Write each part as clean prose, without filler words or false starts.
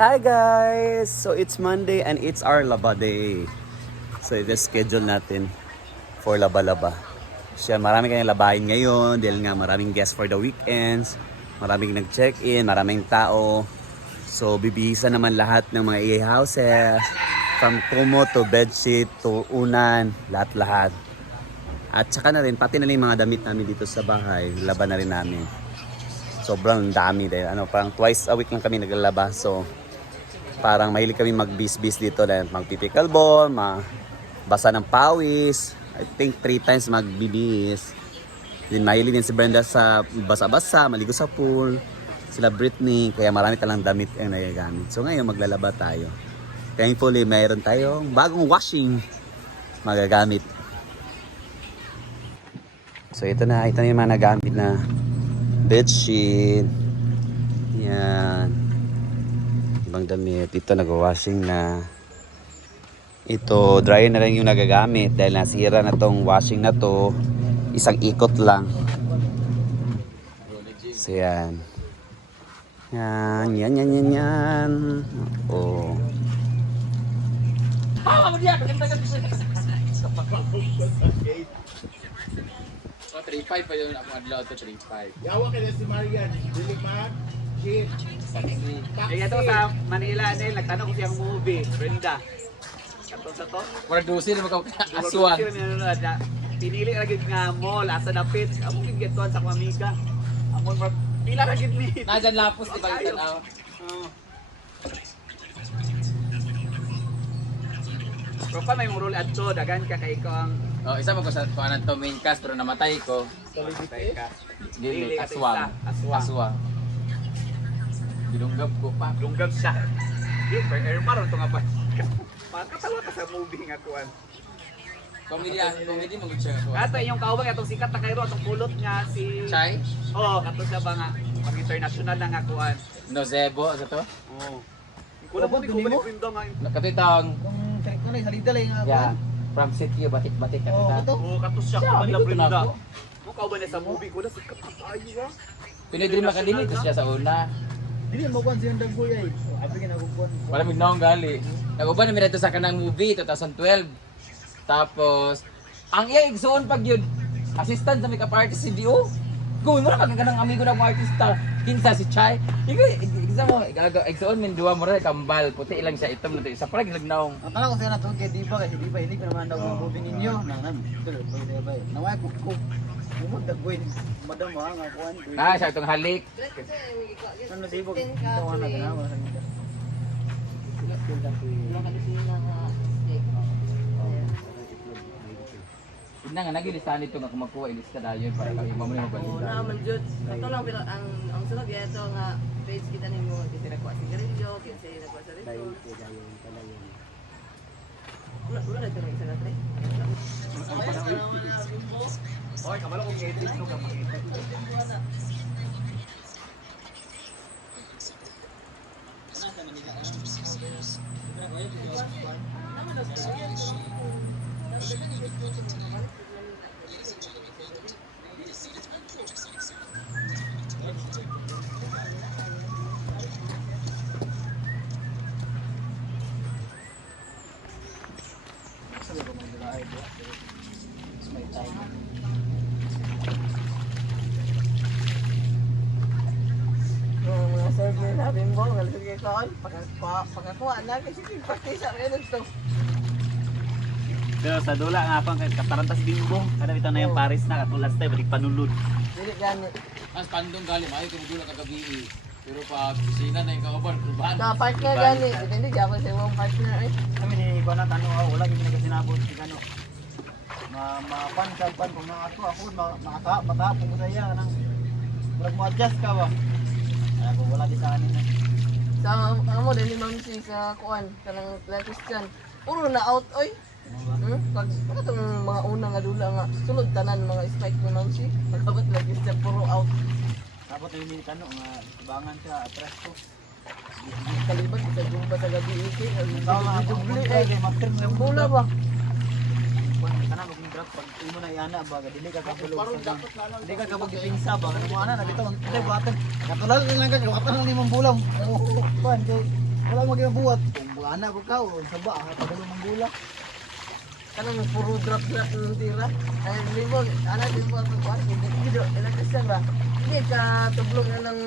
Hi guys! So it's Monday and it's our Laba Day. So ito schedule natin for Laba-Laba. Siya, marami kayong labahin ngayon dahil nga maraming guests for the weekends. Maraming nag-check-in, maraming tao. So bibihisan naman lahat ng mga EA houses. From Kumo to bedsheet to unan, lahat-lahat. At saka na rin, pati na rin yung mga damit namin dito sa bahay, laban na rin namin. Sobrang dami dahil parang twice a week lang kami naglalaba. So parang mahilig kami mag-bis-bis dito dahil mag-pickleball, basa ng pawis. I think 3 times magbibis. Then mahilig din si Brenda sa basa-basa, maligo sa pool. Sila Britney, kaya marami talang damit ang nagagamit. So ngayon maglalaba tayo. Thankfully mayroon tayong bagong washing magagamit. So ito na yung mga nagamit na bedsheet. Yan. Ibang damit. Ito nag-washing na. Ito dryer na lang yung nagagamit dahil nasira na tong washing na to. Isang ikot lang. So yan. Yan. Oh. Oh, 3.5 pa yun. Ako adlaw to 3.5. Yawa ka na si Marian. Dili mag. Shit. Kaya ito sa Manila nil, nagtanong ko siyang movie, Brenda. Katong sa to? Wala dusin na magkaw aswang. Pinili lagi nga mall, asa dapit. Amo gid gituan sa mamiga. Amo pila ra gid ni. Nadyan lapos di ba yung tanaw? Pero pa may murul adto, dagan ka kay ko ang Oh, isa mo ko sa kuanan to main cast pero namatay ko. namatay ka. Dili aswang. Aswang. Dilunggab ko pa. Lunggab siya. Di per airpar to nga pa. Makatawa ka sa movie nga kuan. Comedy mo gud siya. Kato yung kaubang atong sikat na kayro atong pulot nga si Chai? Oh, kato siya ba nga pag international na nga kuan. Nozebo sa to? Oh. Kuno mo ko balik window nga. Nakatitang. Kung trek ko na salida lang nga. Yeah. From city batik-batik ka ta. Oh, kato siya Siya, kuan la amigo to na Brenda. ako. Mo kauban na sa movie ko na sikat na ayo ha. Pinadiri makadili to siya sa una. Dili mo kuan siyang dagboy ay. Abi ka na kuan. Wala mi naong gali. Naguban mi dito sa kanang movie 2012. Tapos ang iya igsoon pag yun assistant sa makeup artist si Dio. Kung mo na kanang amigo na mga artista. Kinsa si Chai. Igsa mo igsoon min duwa mo ra kambal puti ilang siya itom na to. Isa pa lag naong. Ang tala ko siya na to kay Diba kasi Diba hindi ko naman daw ang movie ninyo. Nang tuloy ko Diba. Naway ko mo dagboy madam nga kuan. Siya itong halik. Ano sibog? Tawa na ganawa sa nila. Ina nga nagilisan nito nga kung magkuha ilista dayon para kami mo mo Oo balikan. naman jud. Kato lang pero ang sunod ito nga page kita nimo kasi nakuha si Garillo, kasi nakuha sa rito. Wala na ito na isa na tre. Oy, kabalo kong edit ko ka makita. Mga survey natin mo, galit kay Kaon. Pagkakuha na kasi practice sa rin ito. Pero sa dula nga pang katarantas bimbo, kada bitaw na yung Paris na katulas tayo balik panulod. Dili gani. Mas pandong gali may kumudula kagabi. Pero pag kusina na yung kauban kurban. Sa partner gani, depende gyapon sa imong partner ay. Kami ni ko na tanong ako wala gyud nagasinabot si kano. Mapansapan kung ako makatapon ko sa iya nang murag mo adjust ka ba. Ako wala di sa anin. Sa amo dili man si sa kuan kanang Christian. Puro na out oy. Pag itong mga unang nga dula nga sulod tanan mga spike mo man si. Pagabot lagi siya puro out. Dapat yung ni kano nga ibangan siya atras ko. Kalibat sa jumpa sa gabi iki. Tao na ako Dubli kay eh. master mo yung Bula ba? kana mag-drop pag imo na iana ba dili ka kabulog. Dili ka kabog ipinsa ba ano mo ana na bitaw ang kitay buhaton. Katulad lang ka katan lang limong bulang. Kuan kay Wala magbuhat. Kung buana ko ka, o saba, padalo ng gula. Kanang puro drop-drop ng tira. Ay, libo, libo ako kuhan. Hindi, electrician ba? Hindi ka tublong na ng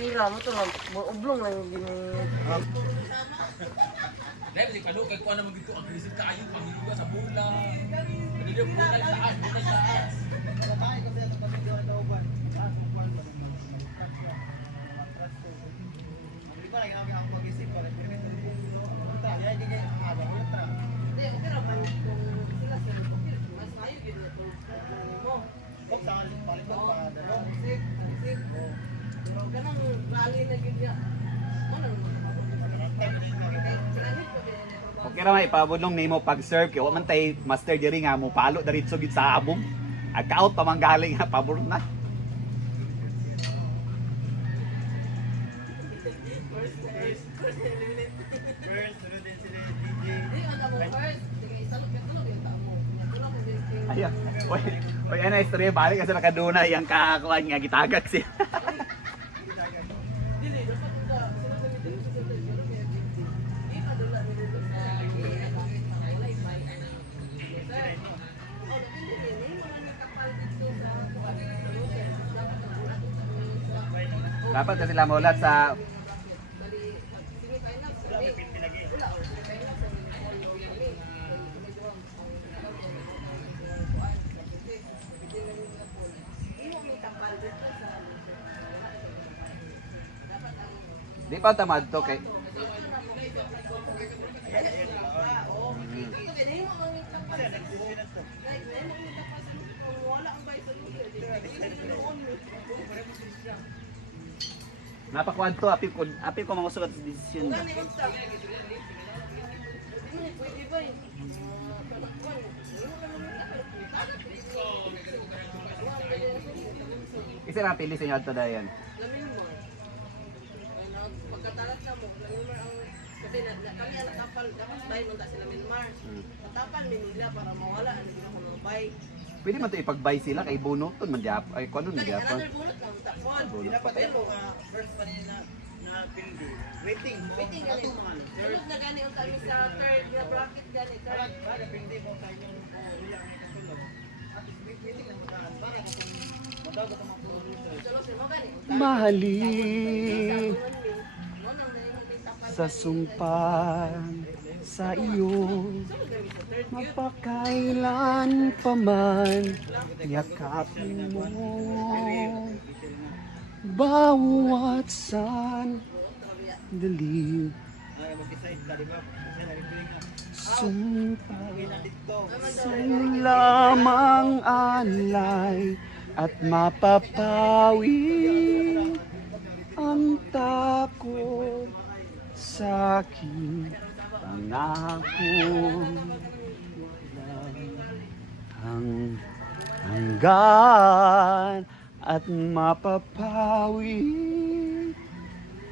tira mo to. Ublong lang yung gini. Dahil si Kalo, kay kuha naman gito, aggressive ka ayun, pangiliwa sa bola. Pwede yung bola taas, bola taas. Hindi, okay ra man kung sila sa okay. Mas mayo gid na to. Mo. Sip. Pero kanang rally na gid ya. Manang Okay ra may ipabudlong nimo pag-serve kay wa man tay master diri nga mo palo diretso gid sa abong. Agka-out pa man galing ha pabor na. Ayan. Oy, ano istorya balik kasi nakaduna yang kakakuan nga gitagat siya. Dapat kasi sila maulat sa di pa tamad to kay napakuan to api ko mga sugat sa desisyon. Isa na pili sa inyo ato dayan. Pagkatalat na mo, Minmar ang kasi kami ang nakapal, dapat bahay nung sila Minmar. Tapal nila para mawala ang ginahulubay. Pwede man to ipag-buy sila kay bunuton man diap ay kuno ni diapon. Another bullet lang tapon. Dapat ito first pa nila na pildi. Waiting gani. Sulod na gani unta mi sa third na bracket gani third. Para pildi mo sa inyong uliyak ni kasulod. At waiting na magaan para kung madago ta magpulutan. Sulod mo gani. Mahalin sa sumpan sa iyo mapakailan pa man yakapin mo bawat sandali sumpa sa lamang alay at mapapawi ang takot sa aking pangako hanggan at mapapawi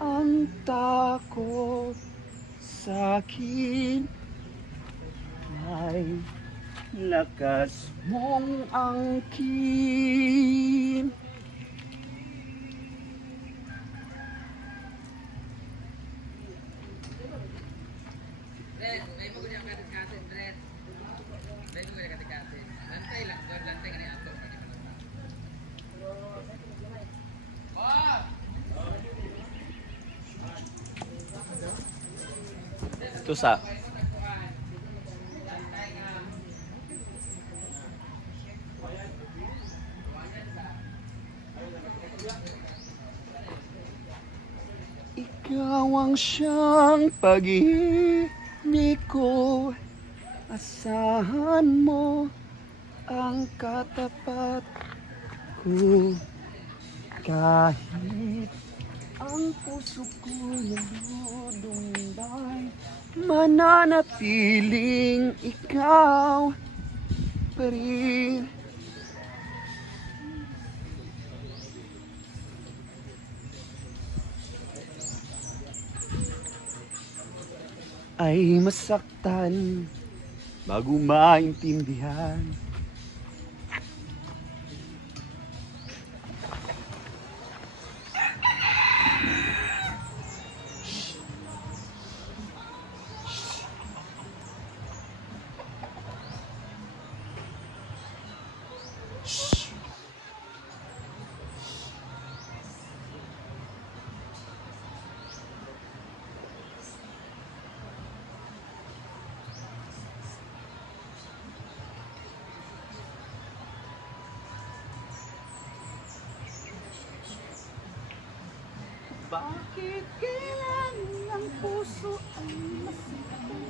ang takot sa akin ay lakas mong angkin. Ito sa ikaw ang siyang pag-ibig ko, asahan mo ang katapat ko kahit ang puso ko nalulumbay mananatiling ikaw pa rin. Ay masaktan bago maintindihan. Bakit kailangan ng puso ay masaktan?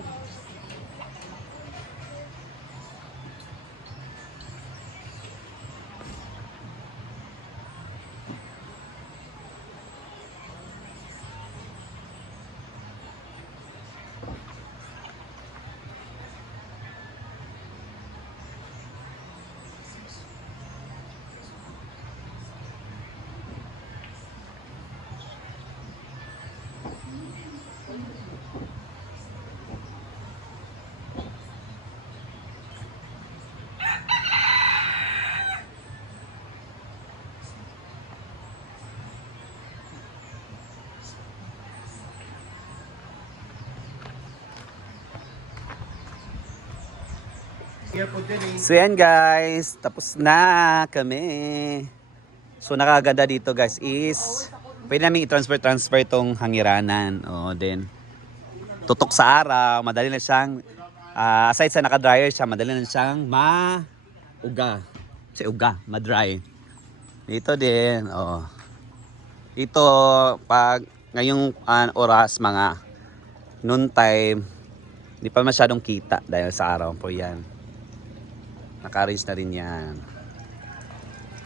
So yan guys, tapos na kami. So nakaganda dito guys is pwede namin i-transfer itong hangiranan. O then tutok sa araw, madali na siyang aside sa naka-dryer siya, madali na siyang ma-uga. Kasi uga, ma-dry. Dito din, oh. Dito pag ngayong oras mga noon time, hindi pa masyadong kita dahil sa araw po yan. Naka-arrange na rin yan.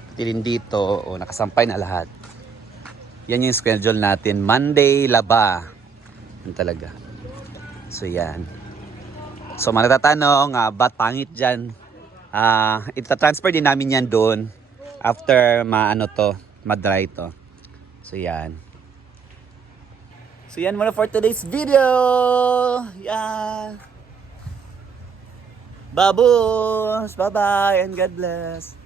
Pati rin dito, nakasampay na lahat. Yan yung schedule natin. Monday, laba. Yan talaga. So yan. So manatatanong, ba't pangit dyan? Ita-transfer din namin yan doon after ma-dry to. So yan. So yan muna for today's video. Yan. Babos! Bye-bye and God bless!